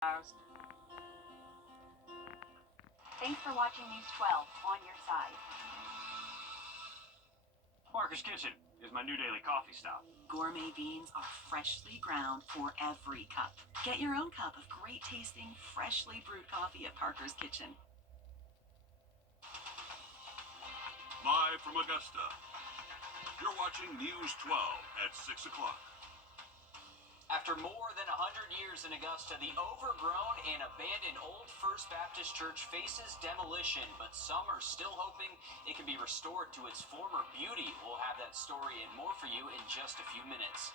Thanks for watching News 12 on your side. Parker's Kitchen is my new daily coffee stop. Gourmet beans are freshly ground for every cup. Get your own cup of great tasting, freshly brewed coffee at Parker's Kitchen. Live from Augusta, you're watching News 12 at 6 o'clock. After more than 100 years in Augusta, the overgrown and abandoned Old First Baptist Church faces demolition, but some are still hoping it can be restored to its former beauty. We'll have that story and more for you in just a few minutes.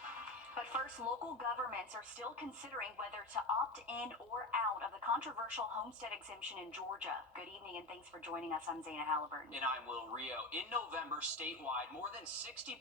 But first, local governments are still considering whether to opt in or out of the controversial homestead exemption in Georgia. Good evening and thanks for joining us. I'm Zana Halliburton. And I'm Will Rio. In November, statewide, more than 60%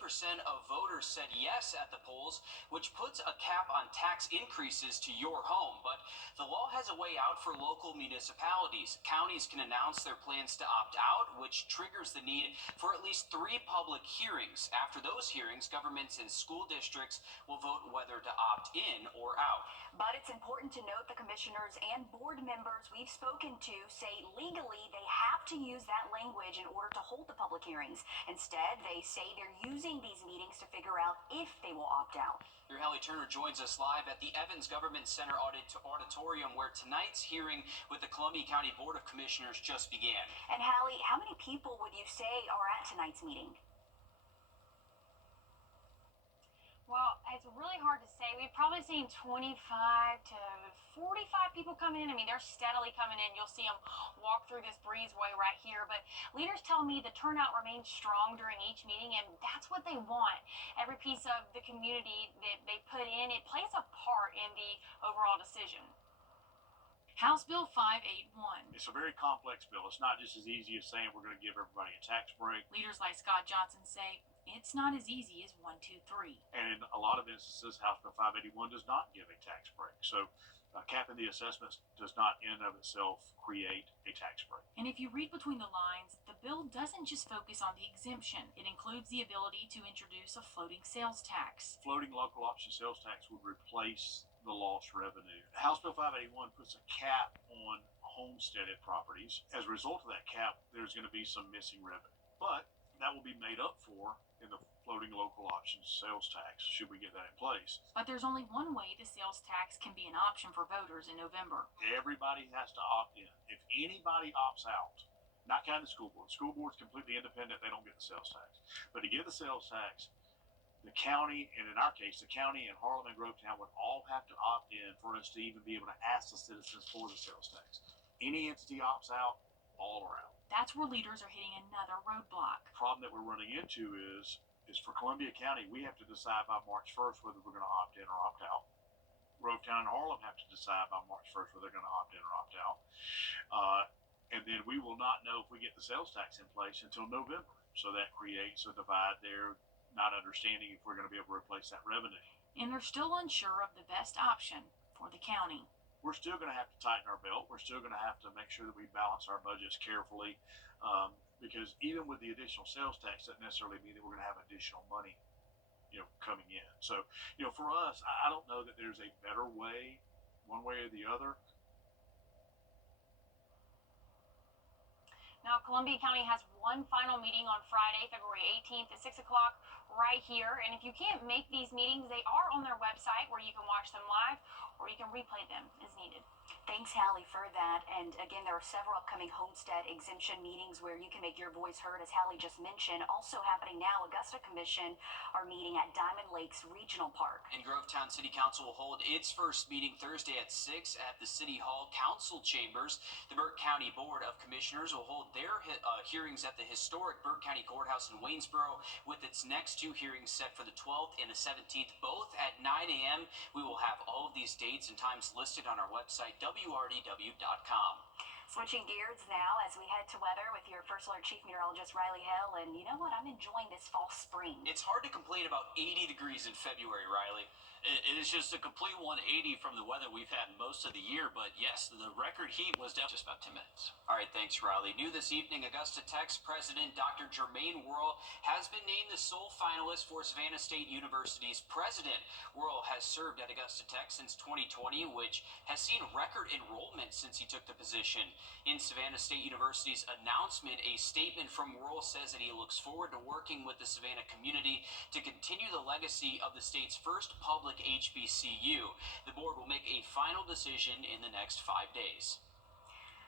of voters said yes at the polls, which puts a cap on tax increases to your home. But the law has a way out for local municipalities. Counties can announce their plans to opt out, which triggers the need for at least 3 public hearings. After those hearings, governments and school districts will vote whether to opt in or out. But it's important to note the commissioners and board members we've spoken to say legally they have to use that language in order to hold the public hearings. Instead, they say they're using these meetings to figure out if they will opt out. Your Hallie Turner joins us live at the Evans Government Center Auditorium, where tonight's hearing with the Columbia County Board of Commissioners just began. And Hallie, how many people would you say are at tonight's meeting? Well, it's really hard to say. We've probably seen 25 to 45 people coming in. I mean, they're steadily coming in. You'll see them walk through this breezeway right here. But leaders tell me the turnout remains strong during each meeting, and that's what they want. Every piece of the community that they put in, it plays a part in the overall decision. House Bill 581. It's a very complex bill. It's not just as easy as saying we're going to give everybody a tax break. Leaders like Scott Johnson say it's not as easy as 1, 2, 3. And in a lot of instances, House Bill 581 does not give a tax break. So capping the assessments does not in and of itself create a tax break. And if you read between the lines, the bill doesn't just focus on the exemption. It includes the ability to introduce a floating sales tax. Floating local option sales tax would replace the lost revenue. House Bill 581 puts a cap on homesteaded properties. As a result of that cap, there's going to be some missing revenue. But that will be made up for in the floating local option sales tax, should we get that in place. But there's only one way the sales tax can be an option for voters in November. Everybody has to opt in. If anybody opts out, not counting the school board's completely independent, they don't get the sales tax. But to get the sales tax, the county, and in our case, the county and Harlem and Grovetown would all have to opt in for us to even be able to ask the citizens for the sales tax. Any entity opts out, all are out. That's where leaders are hitting another roadblock. The problem that we're running into is for Columbia County, we have to decide by March 1st whether we're going to opt in or opt out. Grovetown and Harlem have to decide by March 1st whether they're going to opt in or opt out. And then we will not know if we get the sales tax in place until November. So that creates a divide there, not understanding if we're going to be able to replace that revenue. And they're still unsure of the best option for the county. We're still going to have to tighten our belt. We're still going to have to make sure that we balance our budgets carefully, because even with the additional sales tax, doesn't necessarily mean that we're going to have additional money, coming in. So, for us, I don't know that there's a better way, one way or the other. Now, Columbia County has one final meeting on Friday, February 18th at 6 o'clock right here. And if you can't make these meetings, they are on their website where you can watch them live or you can replay them as needed. Thanks, Hallie, for that. And again, there are several upcoming homestead exemption meetings where you can make your voice heard, as Hallie just mentioned. Also happening now, Augusta Commission are meeting at Diamond Lakes Regional Park. And Grovetown City Council will hold its first meeting Thursday at 6 at the City Hall Council Chambers. The Burke County Board of Commissioners will hold their hearings at the historic Burke County Courthouse in Waynesboro, with its next 2 hearings set for the 12th and the 17th, both at 9 a.m. We will have all of these dates and times listed on our website, wrdw.com. Switching gears now as we head to weather with your First Alert Chief Meteorologist Riley Hill. And you know what? I'm enjoying this fall spring. It's hard to complain about 80 degrees in February, Riley. It is just a complete 180 from the weather we've had most of the year, but yes, the record heat was definitely just about 10 minutes. All right, thanks, Riley. New this evening, Augusta Tech's president, Dr. Jermaine Worrell, has been named the sole finalist for Savannah State University's president. Worrell has served at Augusta Tech since 2020, which has seen record enrollment since he took the position. In Savannah State University's announcement, a statement from Worrell says that he looks forward to working with the Savannah community to continue the legacy of the state's first public HBCU. The board will make a final decision in the next 5 days.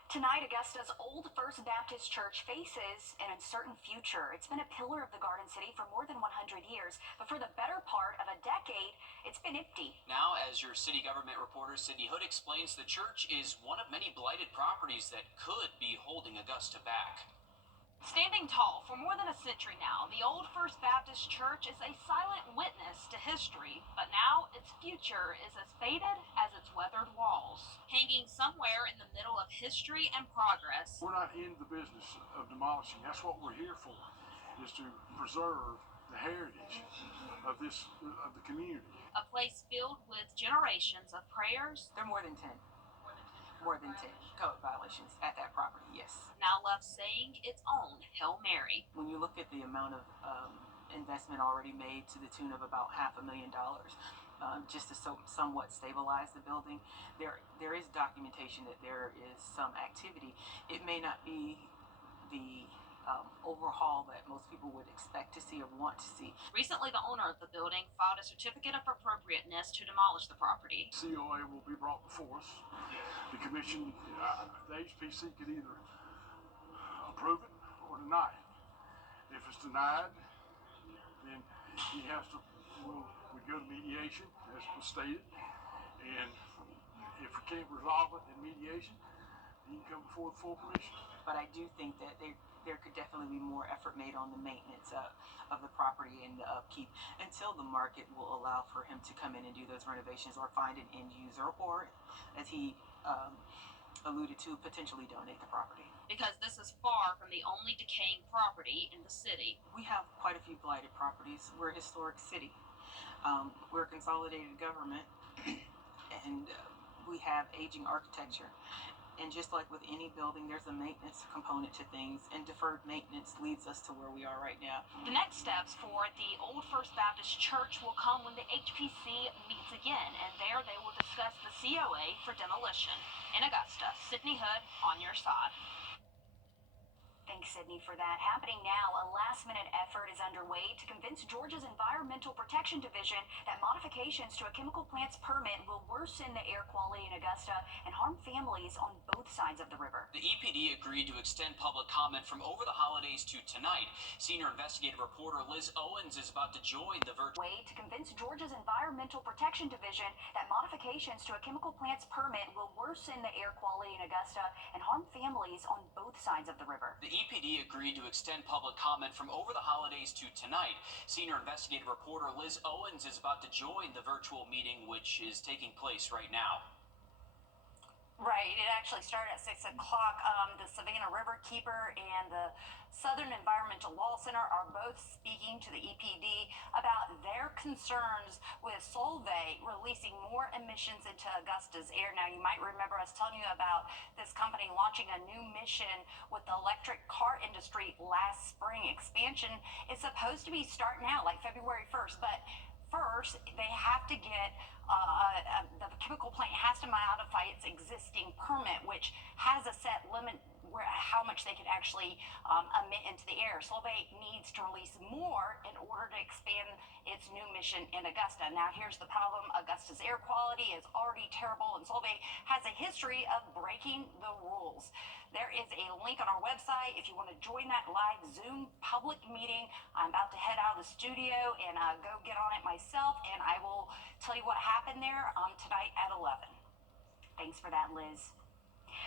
Tonight, Augusta's Old First Baptist Church faces an uncertain future. It's been a pillar of the Garden City for more than 100 years, but for the better part of a decade, it's been empty. Now, as your city government reporter Sydney Hood explains, the church is one of many blighted properties that could be holding Augusta back. Standing tall for more than a century now, the Old First Baptist Church is a silent witness to history, but now its future is as faded as its weathered walls. Hanging somewhere in the middle of history and progress, We're not in the business of demolishing. That's what we're here for, is to preserve the heritage of the community. a place filled with generations of prayers, There are more than 10 code violations at that property, yes. now left saying its own Hail Mary. When you look at the amount of investment already made to the tune of about $500,000, just to somewhat stabilize the building, there is documentation that there is some activity. It may not be the overhaul that most people would expect to see or want to see. Recently, the owner of the building filed a certificate of appropriateness to demolish the property. COA will be brought before us. The commission, the HPC could either approve it or deny it. If it's denied, then he has to, we go to mediation, as was stated, and if we can't resolve it in mediation, he can come before the full commission. But I do think that there could definitely be more effort made on the maintenance of the property and the upkeep until the market will allow for him to come in and do those renovations or find an end user or, as he alluded to, potentially donate the property. Because this is far from the only decaying property in the city. We have quite a few blighted properties. We're a historic city. We're a consolidated government, and we have aging architecture. And just like with any building, there's a maintenance component to things, and deferred maintenance leads us to where we are right now. The next steps for the Old First Baptist Church will come when the HPC meets again, and there they will discuss the COA for demolition. In Augusta, Sydney Hood on your side. Thanks, Sydney, for that. Happening now, a last-minute effort is underway to convince Georgia's Environmental Protection Division that modifications to a chemical plant's permit will worsen the air quality in Augusta and harm families on both sides of the river. The EPD agreed to extend public comment from over the holidays to tonight. Senior investigative reporter Liz Owens is about to join the virtual Way to convince Georgia's Environmental Protection Division that modifications to a chemical plant's permit will worsen the air quality in Augusta and harm families on both sides of the river. The EPD agreed to extend public comment from over the holidays to tonight. Senior investigative reporter Liz Owens is about to join the virtual meeting, which is taking place right now. Right, it actually started at 6 o'clock. The Savannah River Keeper and the Southern Environmental Law Center are both speaking to the EPD about their concerns with Solvay releasing more emissions into Augusta's air. Now, you might remember us telling you about this company launching a new mission with the electric car industry last spring. Expansion is supposed to be starting now, like February 1st, but first they have to get the chemical plant has to modify its existing permit, which has a set limit where how much they can actually emit into the air. Solvay needs to release more in order to expand its new mission in Augusta. Now, here's the problem. Augusta's air quality is already terrible, and Solvay has a history of breaking the rules. There is a link on our website if you want to join that live Zoom public meeting. I'm about to head out of the studio and go get on it myself, and I will tell you what happened there tonight at 11. Thanks for that, Liz.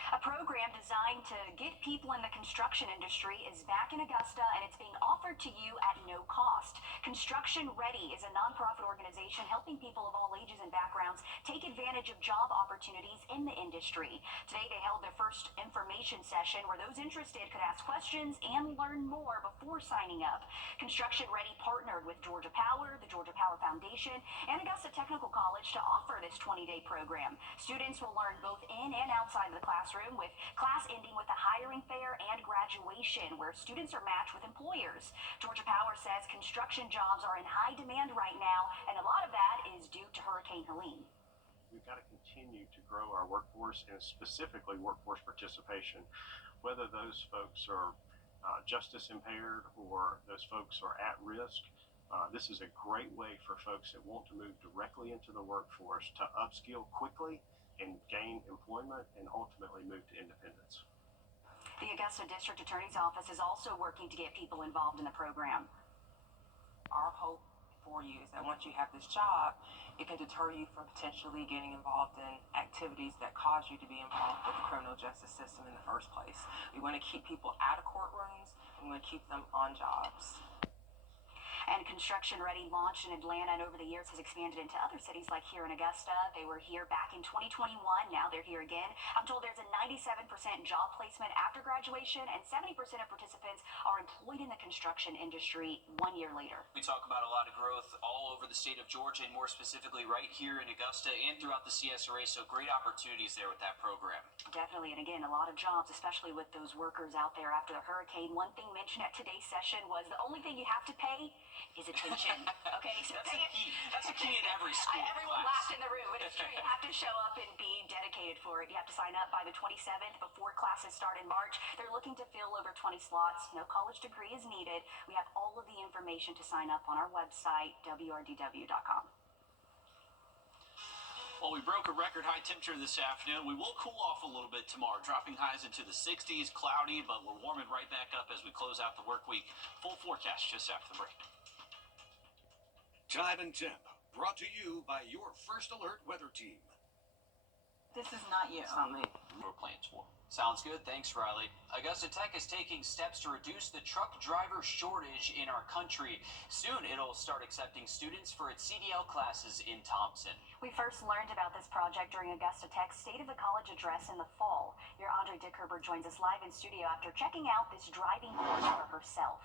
A program designed to get people in the construction industry is back in Augusta, and it's being offered to you at no cost. Construction Ready is a nonprofit organization helping people of all ages and backgrounds take advantage of job opportunities in the industry. Today they held their first information session where those interested could ask questions and learn more before signing up. Construction Ready partnered with Georgia Power, the Georgia Power Foundation, and Augusta Technical College to offer this 20-day program. Students will learn both in and outside of the classroom, with class ending with a hiring fair and graduation where students are matched with employers. Georgia Power says construction jobs are in high demand right now, and a lot of that is due to Hurricane Helene. We've got to continue to grow our workforce, and specifically workforce participation, whether those folks are justice impaired or those folks are at risk. This is a great way for folks that want to move directly into the workforce to upskill quickly and gain employment and ultimately move to independence. The Augusta District Attorney's Office is also working to get people involved in the program. Our hope for you is that once you have this job, it can deter you from potentially getting involved in activities that cause you to be involved with the criminal justice system in the first place. We want to keep people out of courtrooms, and we want to keep them on jobs. And Construction Ready launched in Atlanta and over the years has expanded into other cities like here in Augusta. They were here back in 2021. Now they're here again. I'm told there's a 97% job placement after graduation, and 70% of participants are employed in the construction industry 1 year later. We talk about a lot of growth all over the state of Georgia, and more specifically right here in Augusta and throughout the CSRA, so great opportunities there with that program. Definitely, and again, a lot of jobs, especially with those workers out there after the hurricane. One thing mentioned at today's session was the only thing you have to pay is attention. Okay, so that's a key in every school everyone class. laughed in the room, but it's true. You have to show up and be dedicated for it. You have to sign up by the 27th before classes start in March. They're looking to fill over 20 slots. No college degree is needed. We have all of the information to sign up on our website, wrdw.com. Well, we broke a record high temperature this afternoon. We will cool off a little bit tomorrow, dropping highs into the 60s, cloudy, but we're warming right back up as we close out the work week. Full forecast just after the break. Time and Temp, brought to you by your First Alert weather team. This is not you. It's not me. We're plans for. Sounds good. Thanks, Riley. Augusta Tech is taking steps to reduce the truck driver shortage in our country. Soon, it'll start accepting students for its CDL classes in Thompson. We first learned about this project during Augusta Tech's State of the College address in the fall. Your Andre Dickerber joins us live in studio after checking out this driving course for herself.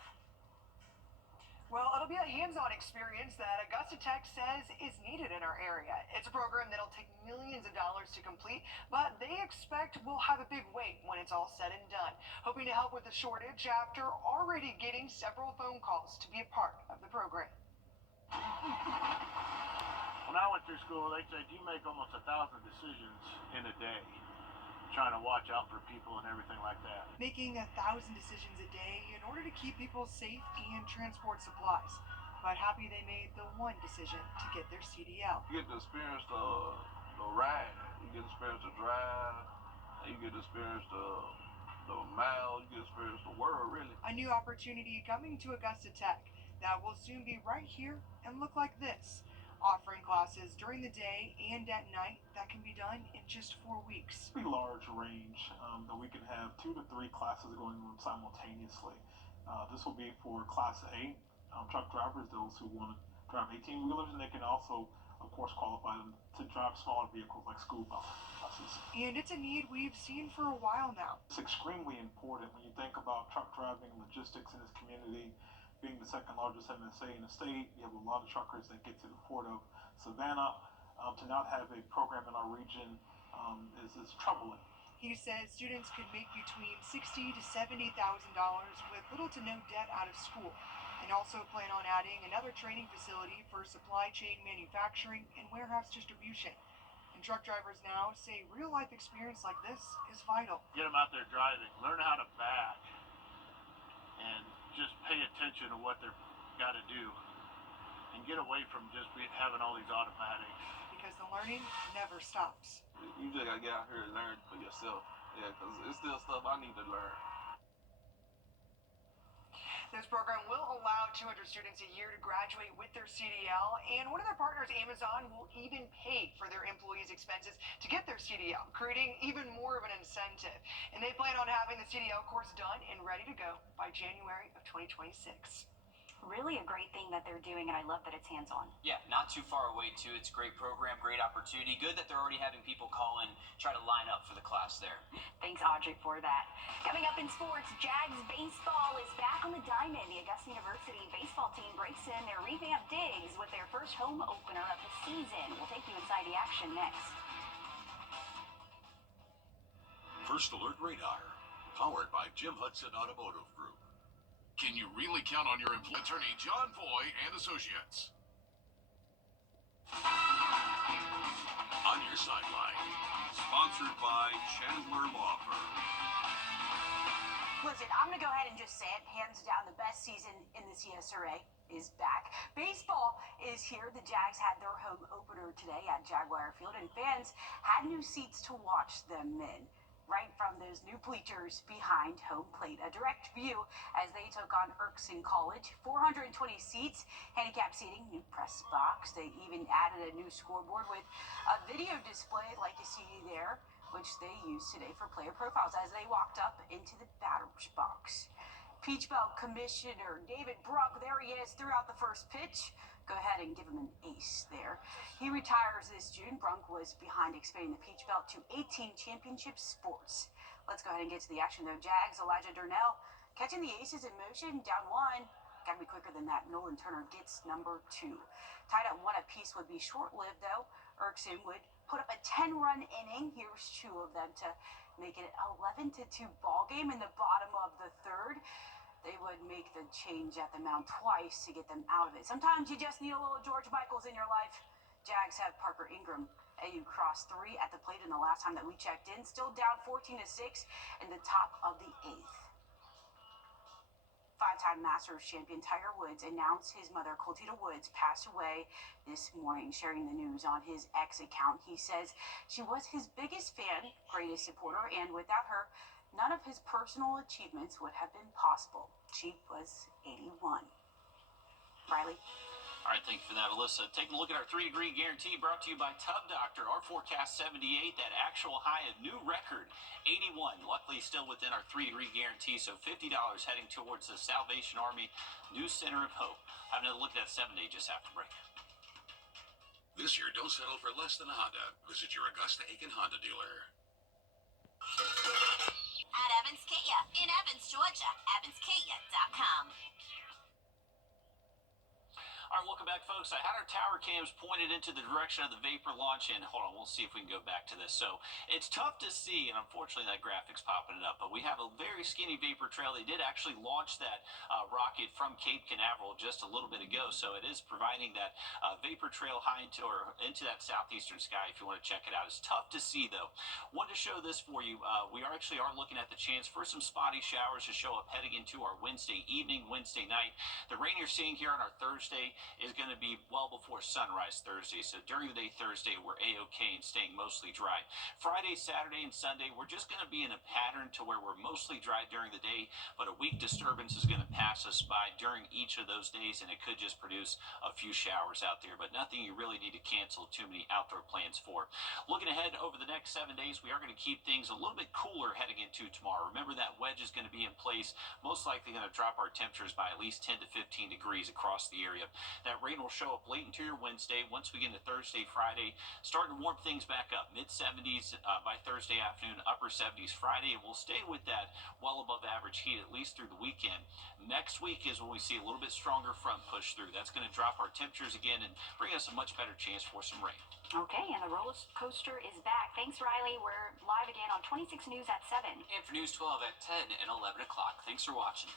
Well, it'll be a hands-on experience that Augusta Tech says is needed in our area. It's a program that'll take millions of dollars to complete, but they expect we'll have a big wait when it's all said and done. Hoping to help with the shortage after already getting several phone calls to be a part of the program. When I went through school, they said you make almost 1,000 decisions in a day, trying to watch out for people and everything like that. Making 1,000 decisions a day in order to keep people safe and transport supplies. But happy they made the one decision to get their CDL. You get to experience the ride, you get to experience the drive, you get to experience the mile, you get to experience the world, really. A new opportunity coming to Augusta Tech that will soon be right here and look like this. Offering classes during the day and at night that can be done in just 4 weeks. Pretty large range that we can have 2 to 3 classes going on simultaneously. This will be for Class 8 truck drivers, those who want to drive 18-wheelers, and they can also, of course, qualify them to drive smaller vehicles like school buses. And it's a need we've seen for a while now. It's extremely important when you think about truck driving and logistics in this community. Being the second largest MSA in the state, you have a lot of truckers that get to the port of Savannah. To not have a program in our region is troubling. He says students could make between $60,000 to $70,000 with little to no debt out of school, and also plan on adding another training facility for supply chain manufacturing and warehouse distribution. And truck drivers now say real life experience like this is vital. Get them out there driving, learn how to back, and just pay attention to what they've got to do, and get away from just having all these automatics. Because the learning never stops. You just gotta get out here and learn for yourself. Yeah, because it's still stuff I need to learn. This program will allow 200 students a year to graduate with their CDL, and one of their partners, Amazon, will even pay for their employees' expenses to get their CDL, creating even more of an incentive. And they plan on having the CDL course done and ready to go by January of 2026. Really a great thing that they're doing, and I love that it's hands-on. Yeah, not too far away, too. It's a great program, great opportunity. Good that they're already having people call in, try to line up for the class there. Thanks, Audrey, for that. Coming up in sports, Jags baseball is back on the diamond. The Augusta University baseball team breaks in their revamped digs with their first home opener of the season. We'll take you inside the action next. First Alert Radar, powered by Jim Hudson Automotive Group. Can you really count on your attorney John Foy and Associates? On your sideline, sponsored by Chandler Law Firm. Listen, I'm going to go ahead and just say it, hands down, the best season in the CSRA is back. Baseball is here. The Jags had their home opener today at Jaguar Field, and fans had new seats to watch them in. Right from those new bleachers behind home plate. A direct view as they took on Erskine College. 420 seats, handicap seating, new press box. They even added a new scoreboard with a video display like you see there, which they used today for player profiles as they walked up into the batter's box. Peach Belt Commissioner David Bruck, there he is throughout the first pitch. Go ahead and give him an ace there. He retires this June. Brunk was behind expanding the Peach Belt to 18 championship sports. Let's go ahead and get to the action though. Jags, Elijah Durnell catching the aces in motion, down one. Gotta be quicker than that. Nolan Turner gets number 2. Tied at 1 apiece would be short-lived though. Erskine would put up a 10-run inning. Here's 2 of them to make it an 11-2 ball game in the bottom of the third. They would make the change at the mound twice to get them out of it. Sometimes you just need a little George Michaels in your life. Jags have Parker Ingram. AU crossed 3 at the plate in the last time that we checked in. Still down 14-6 in the top of the 8th. 5-time Masters champion Tiger Woods announced his mother, Coltita Woods, passed away this morning. Sharing the news on his X account, he says she was his biggest fan, greatest supporter, and without her, none of his personal achievements would have been possible. She was 81. Riley? All right, thank you for that, Alyssa. Taking a look at our 3-degree guarantee brought to you by Tub Doctor. Our forecast 78, that actual high, a new record, 81. Luckily, still within our 3-degree guarantee, so $50 heading towards the Salvation Army New Center of Hope. Have another look at that 7-day just after break. This year, don't settle for less than a Honda. Visit your Augusta Aiken Honda dealer. At Evans Kia in Evans, Georgia. EvansKia.com. All right, welcome back, folks. I had our tower cams pointed into the direction of the vapor launch, and hold on, we'll see if we can go back to this. So it's tough to see, and unfortunately that graphic's popping it up, but we have a very skinny vapor trail. They did actually launch that rocket from Cape Canaveral just a little bit ago, so it is providing that vapor trail high into that southeastern sky if you want to check it out. It's tough to see, though. Wanted to show this for you. We are looking at the chance for some spotty showers to show up heading into our Wednesday evening, Wednesday night. The rain you're seeing here on our Thursday is going to be well before sunrise Thursday. So during the day Thursday, we're A-OK and staying mostly dry. Friday, Saturday, and Sunday, we're just going to be in a pattern to where we're mostly dry during the day, but a weak disturbance is going to pass us by during each of those days, and it could just produce a few showers out there, but nothing you really need to cancel too many outdoor plans for. Looking ahead over the next 7 days, we are going to keep things a little bit cooler heading into tomorrow. Remember that wedge is going to be in place, most likely going to drop our temperatures by at least 10 to 15 degrees across the area. That rain will show up late into your Wednesday. Once we get into Thursday, Friday, starting to warm things back up. Mid-70s by Thursday afternoon, upper 70s Friday, and we'll stay with that well above average heat at least through the weekend. Next week is when we see a little bit stronger front push through. That's going to drop our temperatures again and bring us a much better chance for some rain. Okay, and the roller coaster is back. Thanks, Riley. We're live again on 26 News at 7. And for News 12 at 10 and 11 o'clock. Thanks for watching.